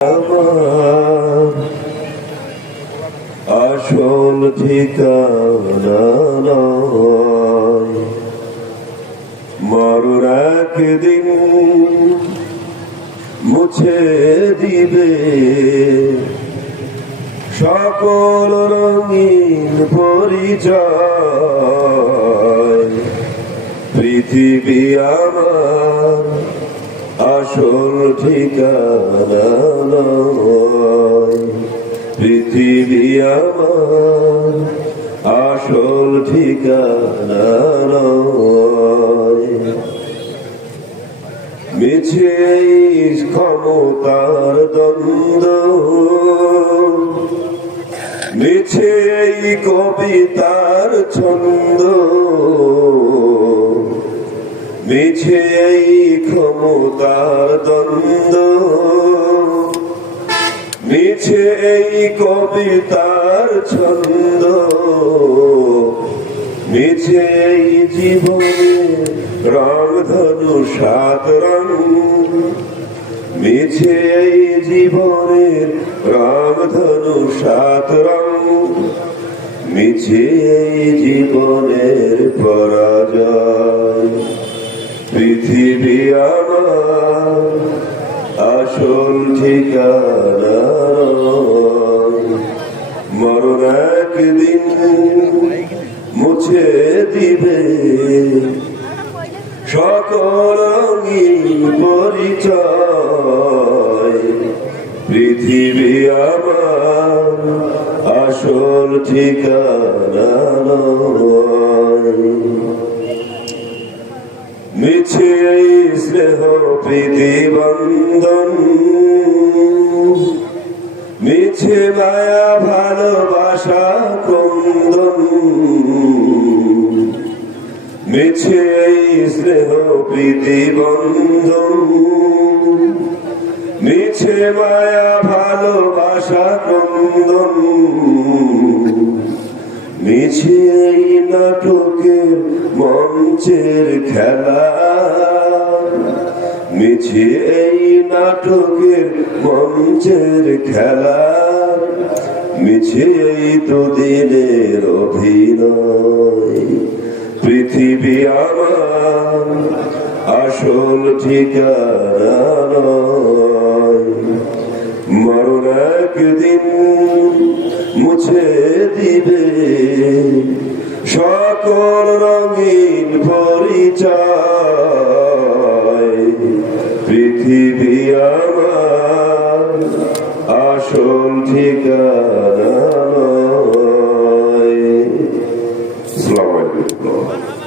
আমার আসল ঠিকানা নয়, মরণ একদিন মুছে দিবে সকল রঙিন পরিচয়। পৃথিবী আমার আসল ঠিকানা নয়, পৃথিবী আমার আসল ঠিকানা নয়। মিছে এই ক্ষমতার দ্বন্দ্ব, মিছে এই কবিতার ছন্দ, মিছে এই ক্ষমতার দ্বন্দ্ব, মিছে এই কবিতার ছন্দ, মিছে এই জীবনের রংধনু সাত রং, মিছে এই জীবনের রংধনু সাত রং, মিছে এই জীবনের পরাজয়। পৃথিবী আমার আসল ঠিকানা নয়, মরণ একদিন মুছে দিবে সকল রঙিন পরিচয়। পৃথিবী আমার আসল ঠিকানা নয়। মিছে এই স্নেহ প্রীতি বন্ধন, মিছে মায়া ভালোবাসা ক্রন্দন, মিছে এই স্নেহ প্রীতি বন্ধন, মিছে মায়া ভালোবাসা ক্রন্দন, মিছে এই নাটকের মঞ্চের খেলা, মিছে এই নাটকের মঞ্চের খেলা, মিছে এই দুদিনের অভিনয়। পৃথিবী আমার আসল ঠিকানা নয়, মরণ একদিন মুছে দিবে সকল রঙিন পরিচয়। পৃথিবী আমার আসল ঠিকানা নয়। আসসালামু আলাইকুম।